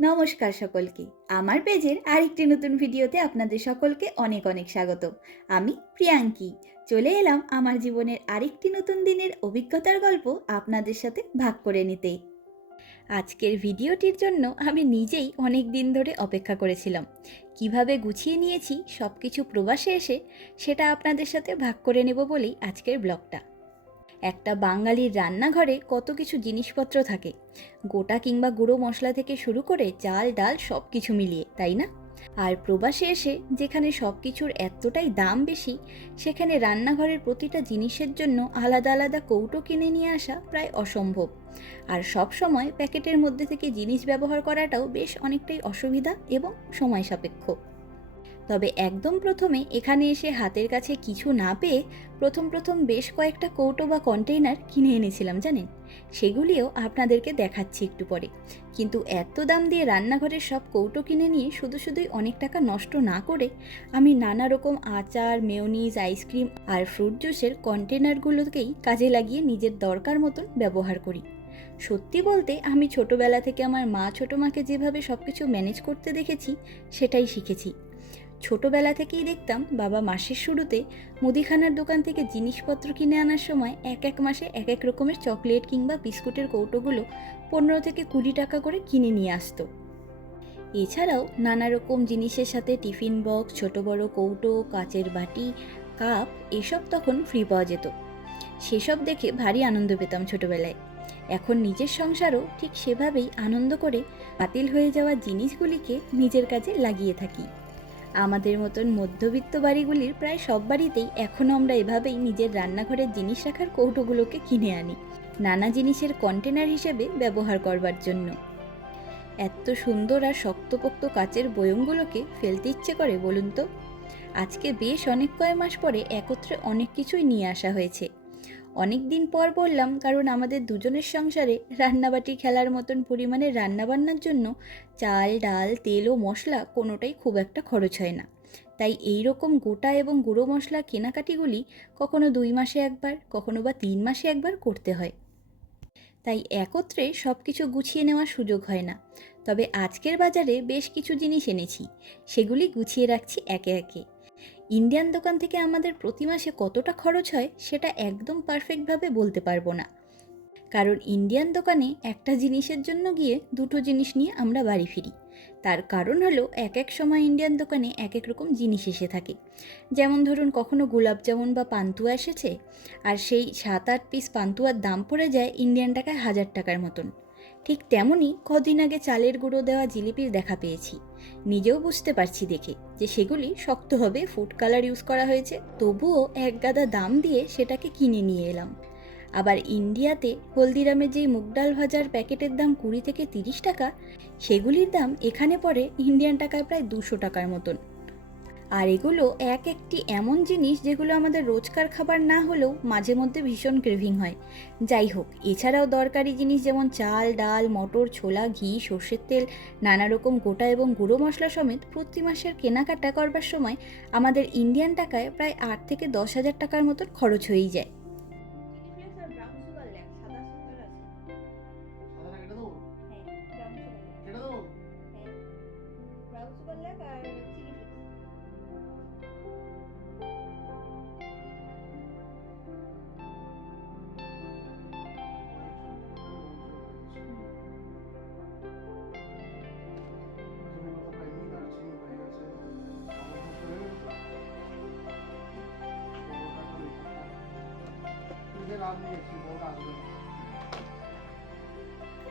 নমস্কার সকলকে। আমার পেজের আরেকটি নতুন ভিডিওতে আপনাদের সকলকে অনেক অনেক স্বাগত। আমি প্রিয়াঙ্কি। চলে এলাম আমার জীবনের আরেকটি নতুন দিনের অভিজ্ঞতার গল্প আপনাদের সাথে ভাগ করে নিতে। আজকের ভিডিওটির জন্য আমি নিজেই অনেক দিন ধরে অপেক্ষা করেছিলাম। কীভাবে গুছিয়ে নিয়েছি সব কিছু প্রবাসে এসে সেটা আপনাদের সাথে ভাগ করে নেব বলেই আজকের ব্লগটা। একটা বাঙালির রান্নাঘরে কত কিছু জিনিসপত্র থাকে। গোটা কিংবা গুঁড়ো মশলা থেকে শুরু করে চাল, ডাল সব কিছু মিলিয়ে, তাই না? আর প্রবাসে এসে যেখানে সব কিছুর এতটাই দাম বেশি, সেখানে রান্নাঘরের প্রতিটা জিনিসের জন্য আলাদা আলাদা কৌটো কিনে নিয়ে আসা প্রায় অসম্ভব। আর সব সময় প্যাকেটের মধ্যে থেকে জিনিস ব্যবহার করাটাও বেশ অনেকটাই অসুবিধা এবং সময় সাপেক্ষ। তবে একদম প্রথমে এখানে এসে হাতের কাছে কিছু না পেয়ে প্রথম প্রথম বেশ কয়েকটা কৌটো বা কন্টেইনার কিনে এনেছিলাম, জানেন? সেগুলিও আপনাদেরকে দেখাচ্ছি একটু পরে। কিন্তু এত দাম দিয়ে রান্নাঘরের সব কৌটো কিনে নিয়ে শুধু শুধুই অনেক টাকা নষ্ট না করে আমি নানা রকম আচার মেয়নিজ আইসক্রিম আর ফ্রুট জুসের কন্টেনারগুলোকেই কাজে লাগিয়ে নিজের দরকার মতন ব্যবহার করি। সত্যি বলতে আমি ছোটবেলা থেকে আমার মা ছোটো মাকে যেভাবে সব কিছু ম্যানেজ করতে দেখেছি, সেটাই শিখেছি। ছোটবেলা থেকেই দেখতাম বাবা মাসের শুরুতে মুদিখানার দোকান থেকে জিনিসপত্র কিনে আনার সময় এক এক মাসে এক এক রকমের চকলেট কিংবা বিস্কুটের কৌটোগুলো পনেরো থেকে কুড়ি টাকা করে কিনে নিয়ে আসতো। এছাড়াও নানা রকম জিনিসের সাথে টিফিন বক্স, ছোট বড় কৌটো, কাচের বাটি, কাপ এসব তখন ফ্রি পাওয়া যেত। সেসব দেখে ভারী আনন্দ পেতাম ছোটবেলায়। এখন নিজের সংসারও ঠিক সেভাবেই আনন্দ করে বাতিল হয়ে যাওয়া জিনিসগুলিকে নিজের কাজে লাগিয়ে থাকি। আমাদের মতন মধ্যবিত্ত বাড়িগুলির প্রায় সব বাড়িতেই এখনও আমরা এভাবেই নিজের রান্নাঘরের জিনিস রাখার কৌটোগুলোকে কিনে আনি, নানা জিনিসের কন্টেনার হিসেবে ব্যবহার করবার জন্য। এত সুন্দর আর শক্তপোক্ত কাচের বয়মগুলোকে ফেলতে ইচ্ছে করে বলুন তো? আজকে বেশ অনেক কয় মাস পরে একত্রে অনেক কিছুই নিয়ে আসা হয়েছে। অনেক দিন পর বললাম, কারণ আমাদের দুজনের সংসারে রান্নাবাটি খেলার মতন পরিমাণে রান্নাবান্নার জন্য চাল, ডাল, তেল ও মশলা কোনোটাই খুব একটা খরচ হয় না। তাই এই রকম গোটা এবং গুঁড়ো মশলা কেনাকাটিগুলি কখনো দুই মাসে একবার, কখনো বা তিন মাসে একবার করতে হয়। তাই একত্রে সব কিছু গুছিয়ে নেওয়ার সুযোগ হয় না। তবে আজকের বাজারে বেশ কিছু জিনিস এনেছি। সেগুলি গুছিয়ে রাখছি একে একে। ইন্ডিয়ান দোকান থেকে আমাদের প্রতি মাসে কতটা খরচ হয় সেটা একদম পারফেক্টভাবে বলতে পারব না। কারণ ইন্ডিয়ান দোকানে একটা জিনিসের জন্য গিয়ে দুটো জিনিস নিয়ে আমরা বাড়ি ফিরি। তার কারণ হলো এক এক সময় ইন্ডিয়ান দোকানে এক এক রকম জিনিস এসে থাকে। যেমন ধরুন কখনো গোলাপ জামুন বা পান্তুয়া এসেছে, আর সেই সাত আট পিস পান্তুয়ার দাম পড়ে যায় ইন্ডিয়ান টাকায় হাজার টাকার মতন। ঠিক তেমনই কদিন আগে চালের গুঁড়ো দেওয়া জিলিপির দেখা পেয়েছি। নিজেও বুঝতে পারছি দেখে যে সেগুলি শক্তভাবে ফুড কালার ইউজ করা হয়েছে, তবুও এক গাদা দাম দিয়ে সেটাকে কিনে নিয়ে এলাম। আবার ইন্ডিয়াতে হলদিরামের যে মুগ ডাল ভাজার প্যাকেটের দাম কুড়ি থেকে তিরিশ টাকা, সেগুলির দাম এখানে পড়ে ইন্ডিয়ান টাকায় প্রায় দুশো টাকার মতন। আর এগুলো এক একটি এমন জিনিস যেগুলো আমাদের রোজকার খাবার না হলেও মাঝে মধ্যে ভীষণ ক্রেভিং হয়। যাই হোক, এছাড়াও দরকারি জিনিস যেমন চাল, ডাল, মটর, ছোলা, ঘি, সর্ষের তেল, নানা রকম গোটা এবং গুঁড়ো মশলা সমেত প্রতি মাসের কেনাকাটা করবার সময় আমাদের ইন্ডিয়ান টাকায় প্রায় আট থেকে দশ হাজার টাকার মতন খরচ হয়েই যায়।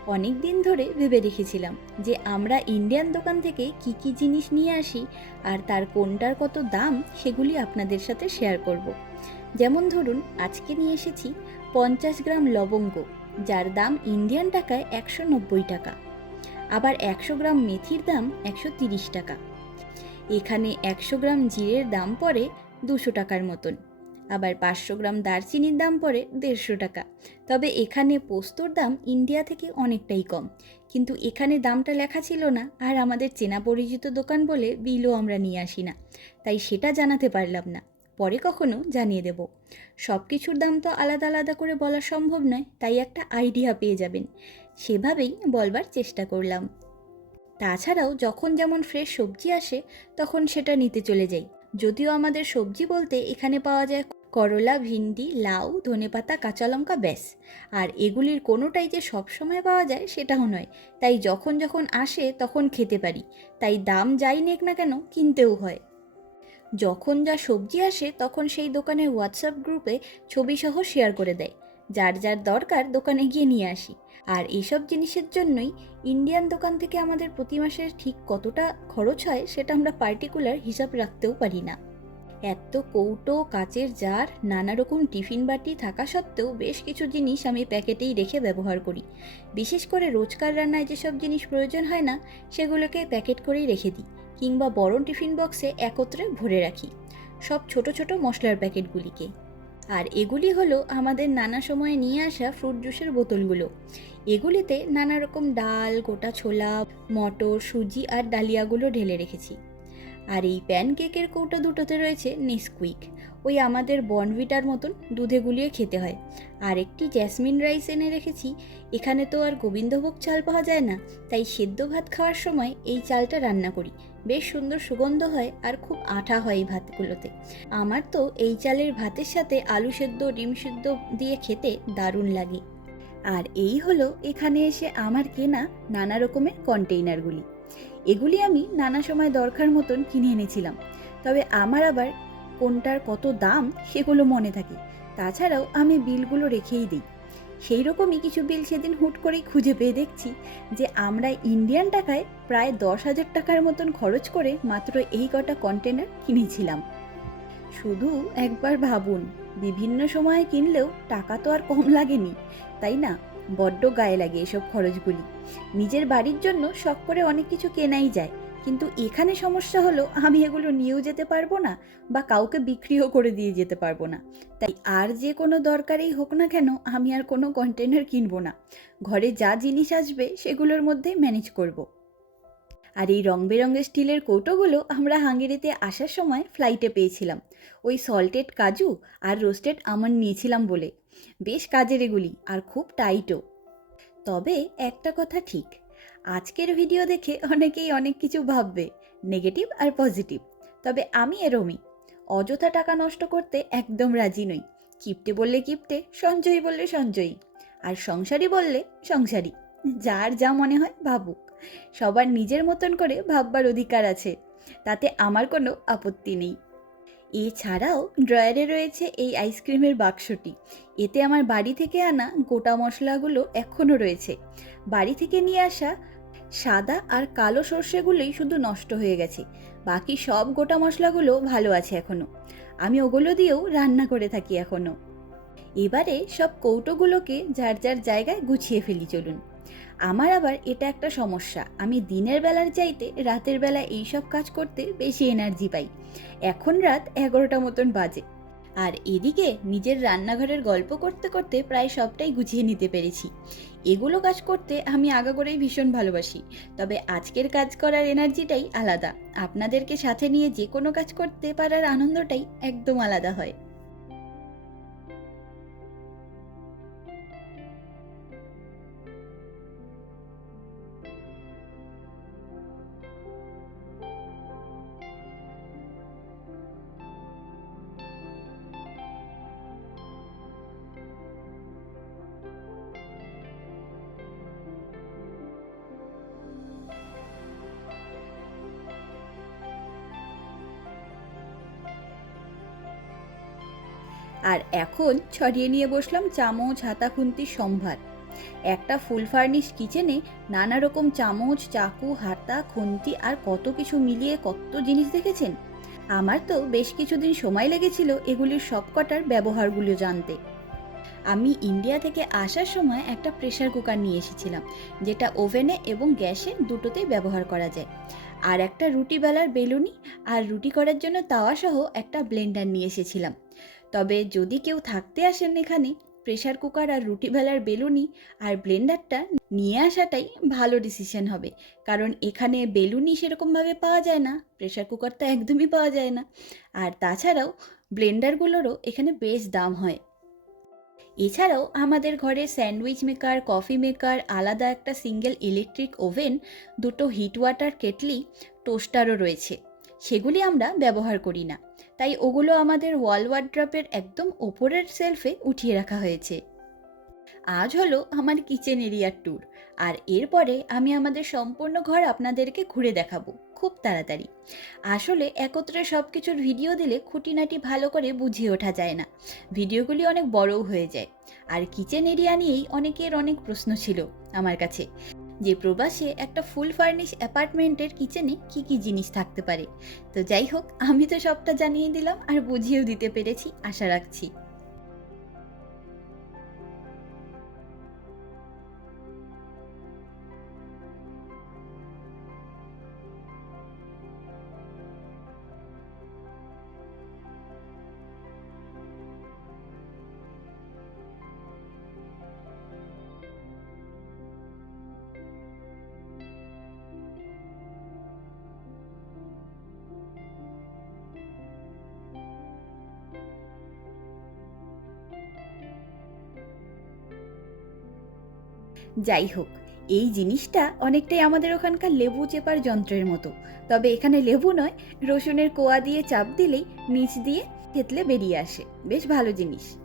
অনেক দিন ধরে ভেবে রেখেছিলাম যে আমরা ইন্ডিয়ান দোকান থেকে কি কি জিনিস নিয়ে আসি আর তার কোনটার কত দাম সেগুলি আপনাদের সাথে শেয়ার করব। যেমন ধরুন, আজকে নিয়ে এসেছি পঞ্চাশ গ্রাম লবঙ্গ, যার দাম ইন্ডিয়ান টাকায় একশো নব্বই টাকা। আবার একশো গ্রাম মেথির দাম একশো তিরিশ টাকা। এখানে একশো গ্রাম জিরের দাম পড়ে দুশো টাকার মতন। আবার পাঁচশো গ্রাম দারচিনির দাম পড়ে দেড়শো টাকা। তবে এখানে পোস্তর দাম ইন্ডিয়া থেকে অনেকটাই কম। কিন্তু এখানে দামটা লেখা ছিল না আর আমাদের চেনা পরিচিত দোকান বলে বিলও আমরা নিয়ে আসি না। তাই সেটা জানাতে পারলাম না। পরে কখনো জানিয়ে দেব। সব কিছুর দাম তো আলাদা আলাদা করে বলা সম্ভব নয়, তাই একটা আইডিয়া পেয়ে যাবেন। সেভাবেই বলবার চেষ্টা করলাম। তাছাড়াও যখন যেমন ফ্রেশ সবজি আসে, তখন সেটা নিতে চলে যাই। যদিও আমাদের সবজি বলতে এখানে পাওয়া যায় করলা, ভিন্ডি, লাউ, ধনেপাতা কাঁচা লঙ্কা ব্যাস। আর এগুলির কোনোটাই যে সবসময় পাওয়া যায় সেটাও নয়। তাই যখন যখন আসে তখন খেতে পারি। তাই দাম যাই নেক না কেন কিনতেও হয়। যখন যা সবজি আসে তখন সেই দোকানে হোয়াটসঅ্যাপ গ্রুপে ছবিসহ শেয়ার করে দেয়। যার যার দরকার দোকানে গিয়ে নিয়ে আসি। আর এইসব জিনিসের জন্যই ইন্ডিয়ান দোকান থেকে আমাদের প্রতি মাসের ঠিক কতটা খরচ হয় সেটা আমরা পার্টিকুলার হিসাব রাখতেও পারি না। এত কৌটো কাচের জার নানা রকম টিফিন বাটি থাকা সত্ত্বেও বেশ কিছু জিনিস আমি প্যাকেটেই রেখে ব্যবহার করি। বিশেষ করে রোজকার রান্নায় যেসব জিনিস প্রয়োজন হয় না, সেগুলোকে প্যাকেট করেই রেখে দিই কিংবা বড় টিফিন বক্সে একত্রে ভরে রাখি সব ছোট ছোট মশলার প্যাকেটগুলিকে। আর এগুলি হলো আমাদের নানা সময়ে নিয়ে আসা ফ্রুট জুসের বোতলগুলো। এগুলিতে নানা রকম ডাল, গোটা ছোলা, মটর, সুজি আর ডালিয়াগুলো ঢেলে রেখেছি। আর এই প্যানকেকের কৌটা দুটোতে রয়েছে নেসকুইক ওই আমাদের বনভিটার মতন দুধে গুলিয়ে খেতে হয়। আর একটি জ্যাসমিন রাইস এনে রেখেছি। এখানে তো আর গোবিন্দভোগ চাল পাওয়া যায় না। তাই সেদ্ধ ভাত খাওয়ার সময় এই চালটা রান্না করি। বেশ সুন্দর সুগন্ধ হয় আর খুব আঠা হয় এই ভাতগুলোতে। আমার তো এই চালের ভাতের সাথে আলু সেদ্ধ, ডিম সেদ্ধ দিয়ে খেতে দারুণ লাগে। আর এই হলো এখানে এসে আমার কেনা নানা রকমের কন্টেইনারগুলি এগুলি আমি নানা সময় দরকার মতন কিনে এনেছিলাম। তবে আমার আবার কোনটার কত দাম সেগুলো মনে থাকে। তাছাড়াও আমি বিলগুলো রেখেই দিই। সেই রকমই কিছু বিল সেদিন হুট করেই খুঁজে পেয়ে দেখছি যে আমরা ইন্ডিয়ান টাকায় প্রায় দশ হাজার টাকার মতন খরচ করে মাত্র এই কটা কন্টেনার কিনেছিলাম। শুধু একবার ভাবুন, বিভিন্ন সময়ে কিনলেও টাকা তো আর কম লাগেনি, তাই না? বড্ড গায়ে লাগে এসব খরচগুলি। নিজের বাড়ির জন্য শখ করে অনেক কিছু কেনাই যায়। কিন্তু এখানে সমস্যা হলো, আমি এগুলো নিয়েও যেতে পারব না বা কাউকে বিক্রিও করে দিয়ে যেতে পারব না। তাই আর যে কোনো দরকারেই হোক না কেন, আমি আর কোনো কন্টেনার কিনবো না। ঘরে যা জিনিস আসবে, সেগুলোর মধ্যেই ম্যানেজ করব। আর এই রং বেরঙের স্টিলের কৌটোগুলো আমরা হাঙ্গেরিতে আসার সময় ফ্লাইটে পেয়েছিলাম। ওই সল্টেড কাজু আর রোস্টেড আমন্ড নিয়েছিলাম বলে। বেশ কাজের এগুলি আর খুব টাইটও। তবে একটা কথা ঠিক, আজকের ভিডিও দেখে অনেকেই অনেক কিছু ভাববে, নেগেটিভ আর পজিটিভ। তবে আমি এরমই অযথা টাকা নষ্ট করতে একদম রাজি নই। কিপটে বললে কিপটে সঞ্চয়ী বললে সঞ্চয়ী আর সংসারী বললে সংসারী। যার যা মনে হয় ভাবুক। সবার নিজের মতন করে ভাববার অধিকার আছে, তাতে আমার কোনো আপত্তি নেই। এছাড়াও ড্রয়ারে রয়েছে এই আইসক্রিমের বাক্সটি। এতে আমার বাড়ি থেকে আনা গোটা মশলাগুলো এখনও রয়েছে। বাড়ি থেকে নিয়ে আসা সাদা আর কালো সর্ষেগুলোই শুধু নষ্ট হয়ে গেছে। বাকি সব গোটা মশলাগুলো ভালো আছে এখনও। আমি ওগুলো দিয়েও রান্না করে থাকি এখনও। এবারে সব কৌটোগুলোকে যার যার জায়গায় গুছিয়ে ফেলি, চলুন। আমার আবার এটা একটা সমস্যা। আমি দিনের বেলার চাইতে রাতের বেলা এইসব কাজ করতে বেশি এনার্জি পাই। এখন রাত এগারোটা মতন বাজে। আর এদিকে নিজের রান্নাঘরের গল্প করতে করতে প্রায় সবটাই গুছিয়ে নিতে পেরেছি। এগুলো কাজ করতে আমি আগাগোড়াই ভীষণ ভালোবাসি। তবে আজকের কাজ করার এনার্জিটাই আলাদা। আপনাদেরকে সাথে নিয়ে যে কোনো কাজ করতে পারার আনন্দটাই একদম আলাদা হয়। আর এখন ছড়িয়ে নিয়ে বসলাম চামচ, হাতা খুন্তি, সম্ভার। একটা ফুল ফার্নিশ কিচেনে নানা রকম চামচ, চাকু, হাতা, খুন্তি আর কত কিছু মিলিয়ে কত জিনিস দেখেছেন? আমার তো বেশ কিছুদিন সময় লেগেছিল এগুলির সবকটার ব্যবহারগুলো জানতে। আমি ইন্ডিয়া থেকে আসার সময় একটা প্রেসার কুকার নিয়ে এসেছিলাম, যেটা ওভেনে এবং গ্যাসে দুটোতেই ব্যবহার করা যায়। আর একটা রুটি বেলার বেলুনি আর রুটি করার জন্য তাওয়াসহ একটা ব্লেন্ডার নিয়ে এসেছিলাম। তবে যদি কেউ থাকতে আসেন এখানে প্রেসার কুকার আর রুটি বেলার বেলুনি আর ব্লেন্ডারটা নিয়ে আসাটাই ভালো ডিসিশন হবে। কারণ এখানে বেলুনি সেরকমভাবে পাওয়া যায় না কুকার তো একদমই পাওয়া যায় না। আর তাছাড়াও ব্লেন্ডারগুলোরও এখানে বেশ দাম হয়। এছাড়াও আমাদের ঘরে স্যান্ডউইচ মেকার কফি মেকার আলাদা একটা সিঙ্গেল ইলেকট্রিক ওভেন দুটো হিট ওয়াটার কেটলি টোস্টারও রয়েছে। সেগুলি আমরা ব্যবহার করি না। তাই ওগুলো আমাদের ওয়াল ওয়ার্ড্রপের একদম ওপরের সেলফে উঠিয়ে রাখা হয়েছে। আজ হলো আমার কিচেন এরিয়ার ট্যুর আর এরপরে আমি আমাদের সম্পূর্ণ ঘর আপনাদেরকে ঘুরে দেখাবো, খুব তাড়াতাড়ি। আসলে একত্রে সব কিছুর ভিডিও দিলে খুঁটিনাটি ভালো করে বুঝিয়ে ওঠা যায় না। ভিডিওগুলি অনেক বড়ও হয়ে যায়। আর কিচেন এরিয়া নিয়েই অনেকের অনেক প্রশ্ন ছিল আমার কাছে। যে প্রবাসে একটা ফুল ফার্নিশ অ্যাপার্টমেন্টের কিচেনে কি কি জিনিস থাকতে পারে। তো যাই হোক, আমি তো সবটা জানিয়ে দিলাম আর বুঝিয়েও দিতে পেরেছি, আশা রাখছি। যাই হোক, এই জিনিসটা অনেকটাই আমাদের ওখানকার লেবু চেপার যন্ত্রের মতো। তবে এখানে লেবু নয়, রসুনের কোয়া দিয়ে চাপ দিলেই নিচ দিয়ে থেতলে বেরিয়ে আসে। বেশ ভালো জিনিস।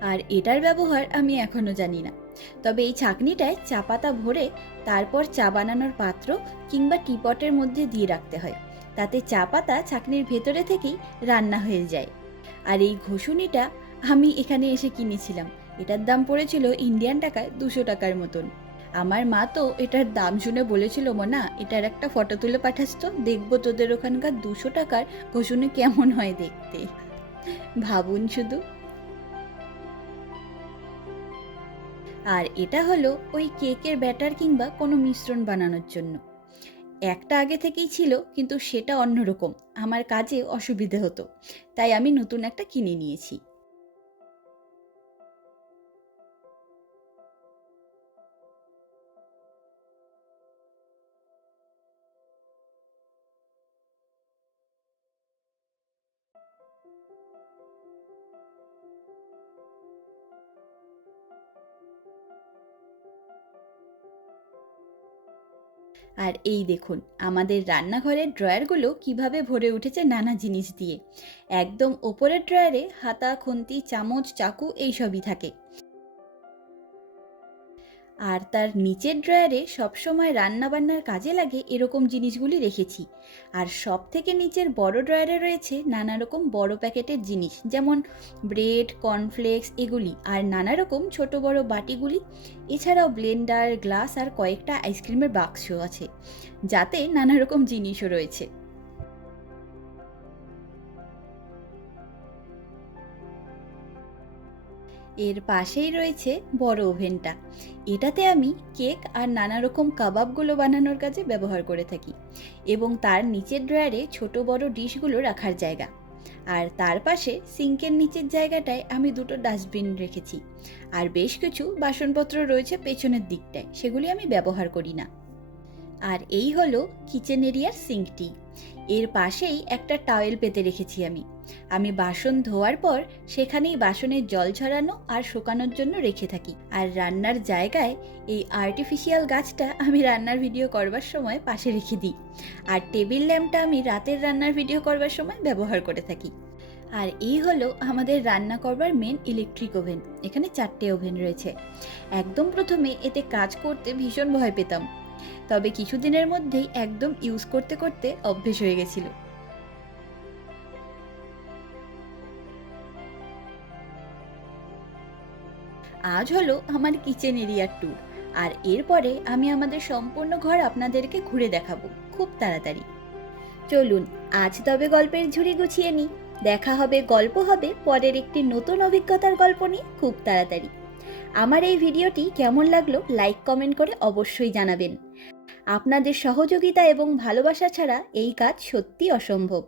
আর এটার ব্যবহার আমি এখনও জানি না। তবে এই ছাঁকনিটায় চা পাতা ভরে তারপর চা বানানোর পাত্র কিংবা টিপটের মধ্যে দিয়ে রাখতে হয়। তাতে চা পাতা ছাঁকনির ভেতরে থেকেই রান্না হয়ে যায়। আর এই ঘষুনিটা আমি এখানে এসে কিনেছিলাম। এটার দাম পড়েছিল ইন্ডিয়ান টাকায় দুশো টাকার মতন। আমার মা তো এটার দাম শুনে বলেছিল, মনা, এটার একটা ফটো তুলে পাঠাস তো, দেখব তোদের ওখানকার দুশো টাকার ঘষুনে কেমন হয় দেখতে। ভাবুন শুধু। আর এটা হলো ওই কেকের ব্যাটার কিংবা কোনো মিশ্রণ বানানোর জন্য। একটা আগে থেকেই ছিল, কিন্তু সেটা অন্যরকম। আমার কাজে অসুবিধে হতো। তাই আমি নতুন একটা কিনে নিয়েছি। এই দেখুন, আমাদের রান্নাঘরের ড্রয়ারগুলো কীভাবে ভরে উঠেছে নানা জিনিস দিয়ে। একদম ওপরের ড্রয়ারে হাতা, খুন্তি, চামচ, চাকু এইসবই থাকে। আর তার নিচের ড্রয়ারে সবসময় রান্নাবান্নার কাজে লাগে এরকম জিনিসগুলি রেখেছি। আর সব থেকে নিচের বড় ড্রয়ারে রয়েছে নানা রকম বড় প্যাকেটের জিনিস, যেমন ব্রেড, কর্নফ্লেক্স এগুলি। আর নানা রকম ছোট বড় বাটিগুলি, এছাড়াও ব্লেন্ডার, গ্লাস আর কয়েকটা আইসক্রিমের বাক্সও আছে, যাতে নানা রকম জিনিসও রয়েছে। এর পাশেই রয়েছে বড় ওভেনটা। এটাতে আমি কেক আর নানা রকম কাবাবগুলো বানানোর কাজে ব্যবহার করে থাকি এবং তার নিচের ড্রয়ারে ছোট বড় ডিশগুলো রাখার জায়গা। আর তার পাশে সিঙ্কের নিচের জায়গাটায় আমি দুটো ডাস্টবিন রেখেছি। আর বেশ কিছু বাসনপত্র রয়েছে পেছনের দিকটায়, সেগুলি আমি ব্যবহার করি না। আর এই হলো কিচেন এরিয়ার সিঙ্কটি। এর পাশেই একটা টাওয়েল পেতে রেখেছি আমি। আমি বাসন ধোয়ার পর সেখানেই বাসনের জল ছড়ানো আর শুকানোর জন্য রেখে থাকি। আর রান্নার জায়গায় এই আর্টিফিশিয়াল গাছটা আমি রান্নার ভিডিও করবার সময় পাশে রেখে দিই। আর টেবিল ল্যাম্পটা আমি রাতের রান্নার ভিডিও করবার সময় ব্যবহার করে থাকি। আর এই হলো আমাদের রান্না করবার মেন ইলেকট্রিক ওভেন এখানে চারটে ওভেন রয়েছে। একদম প্রথমে এতে কাজ করতে ভীষণ ভয় পেতাম। তবে কিছুদিনের মধ্যেই একদম ইউজ করতে করতে অভ্যেস হয়ে গেছিল। আজ হলো আমার কিচেন এরিয়ার ট্যুর আর এরপরে আমি আমাদের সম্পূর্ণ ঘর আপনাদেরকে ঘুরে দেখাবো, খুব তাড়াতাড়ি। চলুন, আজ তবে গল্পের ঝুড়ি গুছিয়ে নিই। দেখা হবে, গল্প হবে, পরের একটি নতুন অভিজ্ঞতার গল্প নিয়ে খুব তাড়াতাড়ি। আমার এই ভিডিওটি কেমন লাগল লাইক কমেন্ট করে অবশ্যই জানাবেন। আপনাদের সহযোগিতা এবং ভালোবাসা ছাড়া এই কাজ সত্যি অসম্ভব।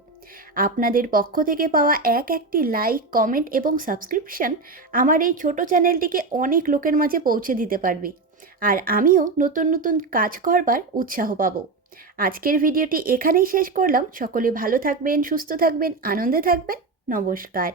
আপনাদের পক্ষ থেকে পাওয়া এক একটি লাইক, কমেন্ট এবং সাবস্ক্রিপশন আমার এই ছোট চ্যানেলটিকে অনেক লোকের মাঝে পৌঁছে দিতে পারবে। আর আমিও নতুন নতুন কাজ করবার উৎসাহ পাব। আজকের ভিডিওটি এখানেই শেষ করলাম। সকলে ভালো থাকবেন, সুস্থ থাকবেন, আনন্দে থাকবেন। নমস্কার।